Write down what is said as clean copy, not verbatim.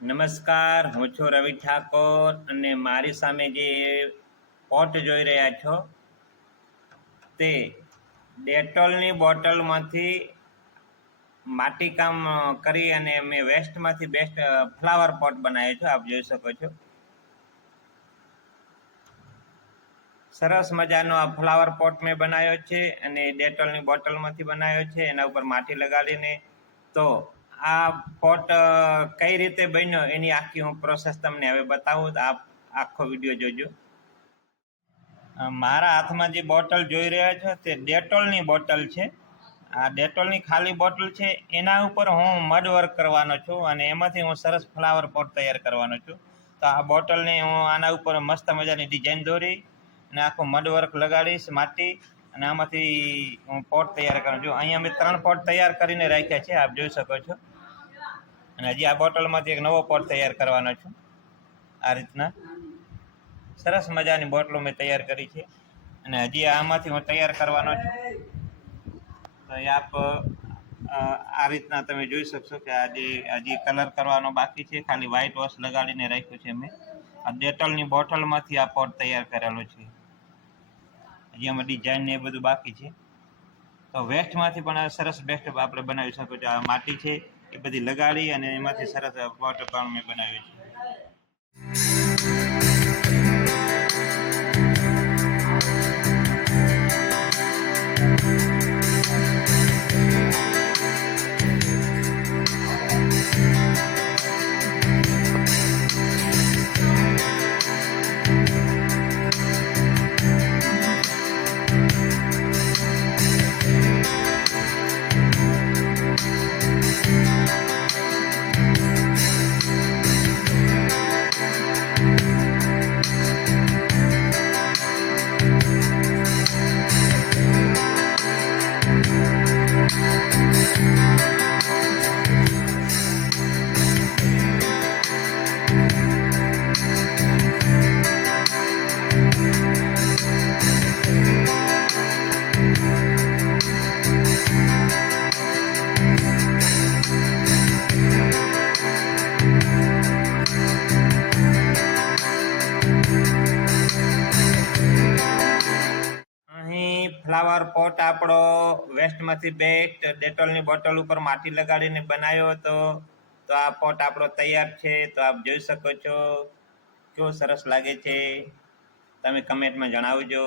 નમસ્કાર, હું છું રવિ ઠાકોર અને મારી સામે જે પોટ જોઈ રહ્યા છો તે ડેટોલની બોટલમાંથી માટીકામ કરી અને મેં વેસ્ટમાંથી બેસ્ટ ફ્લાવર પોટ બનાવ્યો છે. આપ જોઈ શકો છો. સરસ મજાનો આ ફ્લાવર પોટ મેં બનાવ્યો છે અને ડેટોલની બોટલમાંથી બનાવ્યો છે. એના ઉપર માટી લગાડીને તો આ પોટ કઈ રીતે બન્યો એની આખી હું પ્રોસેસ તમને હવે બતાવું. આપ આખો વિડીયો જોજો. મારા હાથમાં જે બોટલ જોઈ રહ્યા છો તે ડેટોલની બોટલ છે. આ ડેટોલની ખાલી બોટલ છે. એના ઉપર હું મડ વર્ક કરવાનો છું અને એમાંથી હું સરસ ફ્લાવર પોટ તૈયાર કરવાનો છું. તો આ બોટલને હું આના ઉપર મસ્ત મજાની ડિઝાઇન દોરી અને આખું મડ વર્ક લગાડીશ માટી અને આમાંથી હું પોટ તૈયાર કરું છું. અહીંયા મેં 3 પોટ તૈયાર કરીને રાખ્યા છે, આપ જોઈ શકો છો. અને હજી આ બોટલમાંથી એક નવો પોટ તૈયાર કરવાનો છું. આ રીતના સરસ મજાની બોટલો મેં તૈયાર કરી છે અને હજી આમાંથી હું તૈયાર કરવાનો છું. તો એ આપ આ રીતના તમે જોઈ શકશો કે હજી કલર કરવાનો બાકી છે. ખાલી વ્હાઇટ વોશ લગાડીને રાખ્યું છે મેં. આ ડેટોલની બોટલમાંથી આ પોટ તૈયાર કરેલો છે. હજી આમાં ડિઝાઇન ને એ બધું બાકી છે. તો વેસ્ટમાંથી પણ સરસ બેસ્ટ આપણે બનાવી શકો છો. આ માટી છે એ બધી લગાડી અને એમાંથી સરસ પોટ પણ મેં બનાવ્યું છે. ફ્લાવર પોટ આપણો વેસ્ટમાંથી બેસ્ટ ડેટોલની બોટલ ઉપર માટી લગાડીને બનાવ્યો હતો. તો આ પોટ આપણો તૈયાર છે. તો આપ જોઈ શકો છો કેવો સરસ લાગે છે. તમે કમેન્ટમાં જણાવજો.